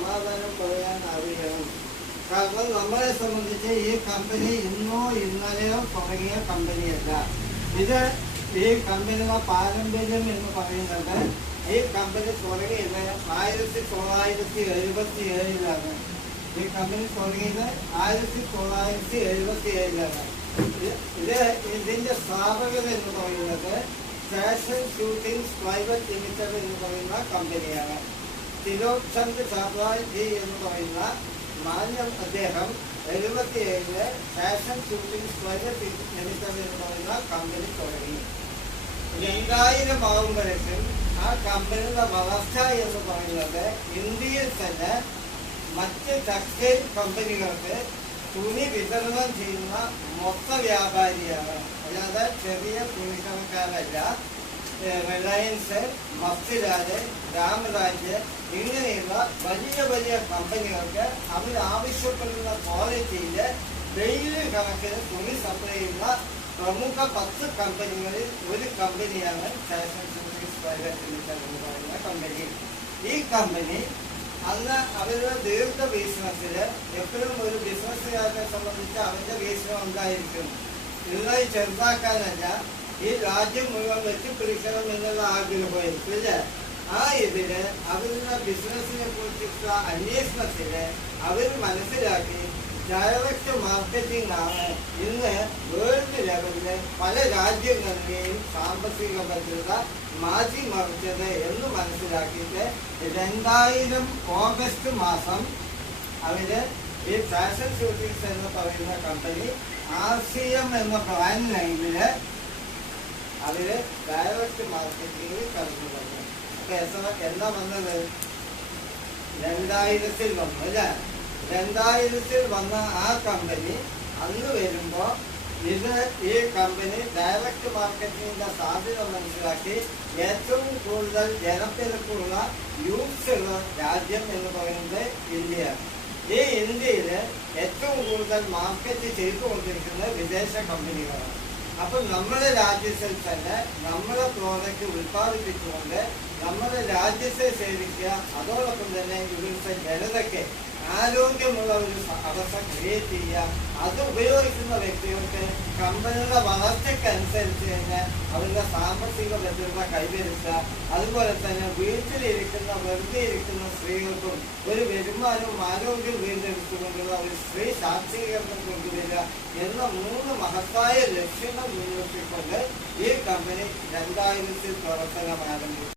സമാധാനം പറയാൻ അറിയണം. കാരണം നമ്മളെ സംബന്ധിച്ച് ഈ കമ്പനി ഇന്നോ ഇന്നലെയോ തുടങ്ങിയ കമ്പനിയല്ല. ഇത് ഈ കമ്പനിയുടെ പാരമ്പര്യം എന്ന് പറയുന്നത് ഈ കമ്പനി തുടങ്ങിയത് 1977 ഈ കമ്പനി തുടങ്ങിയത് 1977 ഇതിന്റെ സ്ഥാപകർ എന്ന് പറയുന്നത് ഫാഷൻ ഷൂട്ടിംഗ്സ് പ്രൈവറ്റ് ലിമിറ്റഡ് എന്ന് പറയുന്ന കമ്പനിയാണ്. തിലോക് ചന്ദ് ചാപ്ലാജി എന്ന് പറയുന്ന അദ്ദേഹം 77 ഫാഷൻ ഷൂട്ടിംഗ്സ് പ്രൈവറ്റ് ലിമിറ്റഡ് എന്ന് പറയുന്ന കമ്പനി തുടങ്ങി. 2000 ആകുമ്പോഴേക്കും ആ കമ്പനിയുടെ വളർച്ച എന്ന് പറയുന്നത് ഇന്ത്യയിൽ തന്നെ മറ്റ് ടെക്സ്റ്റൈൽ കമ്പനികൾക്ക് തുണി വിതരണം ചെയ്യുന്ന മൊത്ത വ്യാപാരിയാണ്. അല്ലാതെ ചെറിയ തുണിക്കടക്കാരല്ല. റിലയൻസ്, മസ്തിരാജ്, രാമരാജ് ഇങ്ങനെയുള്ള വലിയ വലിയ കമ്പനികൾക്ക് അവർ ആവശ്യപ്പെടുന്ന ക്വാളിറ്റിയിൽ ഡെയിലി കണക്കിന് തുണി സപ്ലൈ ചെയ്യുന്ന പ്രമുഖ 10 കമ്പനികളിൽ ഒരു കമ്പനിയാണ് ഫാഷൻ ഷൂട്ടിംഗ്സ് പ്രൈവറ്റ് ലിമിറ്റഡ് എന്ന് പറയുന്ന കമ്പനി. ഈ കമ്പനി അന്ന് അവരുടെ ദീർഘ ബിസിനസ്സില് എപ്പോഴും ഒരു ബിസിനസ്സുകാരനെ സംബന്ധിച്ച് അവന്റെ വീക്ഷണം ഉണ്ടായിരിക്കും. ഇന്നത് ചെറുതാക്കാനല്ല, ഈ രാജ്യം മുഴുവൻ വെട്ടിപ്പിടിക്കണം എന്നുള്ള ആഗ്രഹമായിരിക്കും ഇല്ലേ? ആ ഇതില് അവരുടെ ബിസിനസിനെ കുറിച്ചുള്ള അന്വേഷണത്തില് അവർ മനസ്സിലാക്കി ഡയറക്റ്റ് മാർക്കറ്റിംഗ് ആണ് ഇന്ന് വേൾഡ് ലെവലില് പല രാജ്യങ്ങളിലെയും സാമ്പത്തിക ഭദ്രത മാറ്റിമറിച്ചത് എന്ന് മനസ്സിലാക്കിയിട്ട് 2000 ഓഗസ്റ്റ് മാസം അവര് ഈ ഫാഷൻ ഷൂട്ടിംഗ്സ് എന്ന് പറയുന്ന കമ്പനി RCM എന്ന ബ്രാൻഡ് ലൈനില് അവര് ഡയറക്റ്റ് മാർക്കറ്റിംഗിൽ കടന്നു വന്നു. അപ്പൊ എന്നാ വന്നത് 2000 വന്നു അല്ലേ? 2000 വന്ന ആ കമ്പനി അന്ന് വരുമ്പോ ഈ കമ്പനി ഡയറക്റ്റ് മാർക്കറ്റിംഗിന്റെ സാധ്യത മനസ്സിലാക്കി ഏറ്റവും കൂടുതൽ ജനത്തിരക്കുള്ള യൂത്ത്സ് ഉള്ള രാജ്യം എന്ന് പറയുന്നത് ഇന്ത്യയാണ്. ഈ ഇന്ത്യയില് ഏറ്റവും കൂടുതൽ മാർക്കറ്റ് ചെയ്തുകൊണ്ടിരിക്കുന്നത് വിദേശ കമ്പനികളാണ്. അപ്പൊ നമ്മുടെ രാജ്യത്തിൽ തന്നെ നമ്മുടെ പ്രോഡക്റ്റ് ഉൽപ്പാദിപ്പിച്ചുകൊണ്ട് നമ്മുടെ രാജ്യത്തെ സേവിക്കുക, അതോടൊപ്പം തന്നെ ഇവിടുത്തെ ജനതയ്ക്ക് ആരോഗ്യമുള്ള ഒരു അവസ്ഥ ക്രിയേറ്റ് ചെയ്യുക. അത് ഉപയോഗിക്കുന്ന വ്യക്തികൾക്ക് കമ്പനിയുടെ വളർച്ചയ്ക്കനുസരിച്ച് തന്നെ അവരുടെ സാമ്പത്തിക ഭദ്രത കൈവരിക്കുക. അതുപോലെ തന്നെ വീട്ടിലിരിക്കുന്ന വെറുതെ ഇരിക്കുന്ന സ്ത്രീകൾക്കും ഒരു വരുമാനവും ആരോഗ്യം വീണ്ടെടുത്തുകൊണ്ടുള്ള ഒരു സ്ത്രീ ശാക്തീകരണം കൊണ്ടുവരിക എന്ന 3 മഹത്തായ ലക്ഷ്യങ്ങൾ മുൻനിർത്തിക്കൊണ്ട് ഈ കമ്പനി 2000 പ്രവർത്തനം ആരംഭിച്ചു.